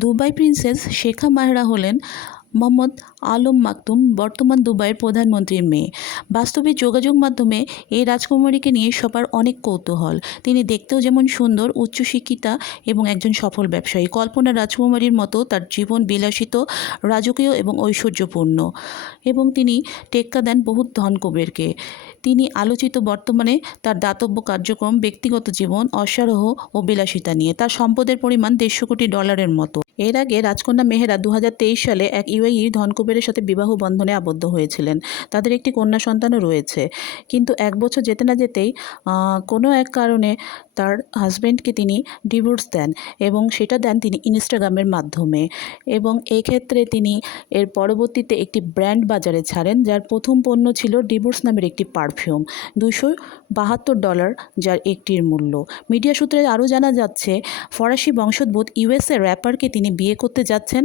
Dubai princess শেখা মাহরা হলেন মোহাম্মদ আলম মাকতুম, বর্তমান দুবাইয়ের প্রধানমন্ত্রীর মেয়ে। বাস্তবে যোগাযোগ মাধ্যমে এই রাজকুমারীকে নিয়ে সবার অনেক কৌতূহল। তিনি দেখতেও যেমন সুন্দর, উচ্চশিক্ষিতা এবং একজন সফল ব্যবসায়ী। কল্পনা রাজকুমারীর মতো তার জীবন বিলাসিত, রাজকীয় এবং ঐশ্বর্যপূর্ণ। এবং তিনি টেক্কা দেন বহু ধন কুবেরকে। তিনি আলোচিত বর্তমানে তার দাতব্য কার্যক্রম, ব্যক্তিগত জীবন, অশ্বারোহ ও বিলাসিতা নিয়ে। তার সম্পদের পরিমাণ দেড়শো কোটি ডলারের মতো। এর আগে রাজকন্যা মেহেরা দু হাজার তেইশ সালে এক ইউএই ধনকুবেরের সাথে বিবাহ বন্ধনে আবদ্ধ হয়েছিলেন। তাদের একটি কন্যা সন্তানও রয়েছে। কিন্তু এক বছর যেতে না যেতেই কোনো এক কারণে তার হাজব্যান্ডকে তিনি ডিভোর্স দেন এবং সেটা দেন তিনি ইনস্টাগ্রামের মাধ্যমে। এবং এই ক্ষেত্রে তিনি এর পরবর্তীতে একটি ব্র্যান্ড বাজারে ছাড়েন, যার প্রথম পণ্য ছিল ডিভোর্স নামের একটি পারফিউম দুশো বাহাত্তর ডলার যার একটির মূল্য। মিডিয়া সূত্রে আরও জানা যাচ্ছে, ফরাসি বংশোদ্ভূত ইউএসএ র্যাপারকে তিনি বিয়ে করতে যাচ্ছেন।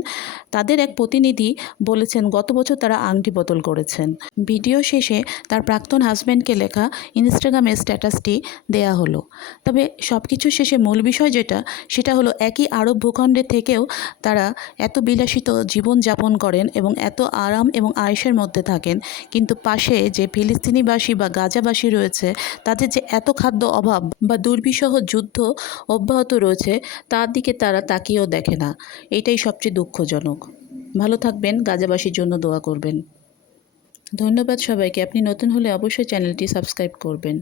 তাদের এক প্রতিনিধি বলেছেন, গত বছর তারা আংটি বদল করেছেন। ভিডিও শেষে তার প্রাক্তন হাজব্যান্ডকে লেখা ইনস্টাগ্রামের স্ট্যাটাসটি দেয়া হলো। তবে সব কিছু শেষে মূল বিষয় যেটা, সেটা হলো একই আরব ভূখণ্ডে থেকেও তারা এত বিলাসিত জীবনযাপন করেন এবং এত আরাম এবং আয়েসের মধ্যে থাকেন। কিন্তু পাশে যে ফিলিস্তিনিবাসী বা গাজাবাসী রয়েছে, তাদের যে এত খাদ্য অভাব বা দুর্বিষহ যুদ্ধ অব্যাহত রয়েছে, তার দিকে তারা তাকিয়েও দেখে না। এটাই সবচেয়ে দুঃখজনক। ভালো থাকবেন, গাজাবাসীর জন্য দোয়া করবেন। ধন্যবাদ সবাইকে। আপনি নতুন হলে অবশ্যই চ্যানেলটি সাবস্ক্রাইব করবেন।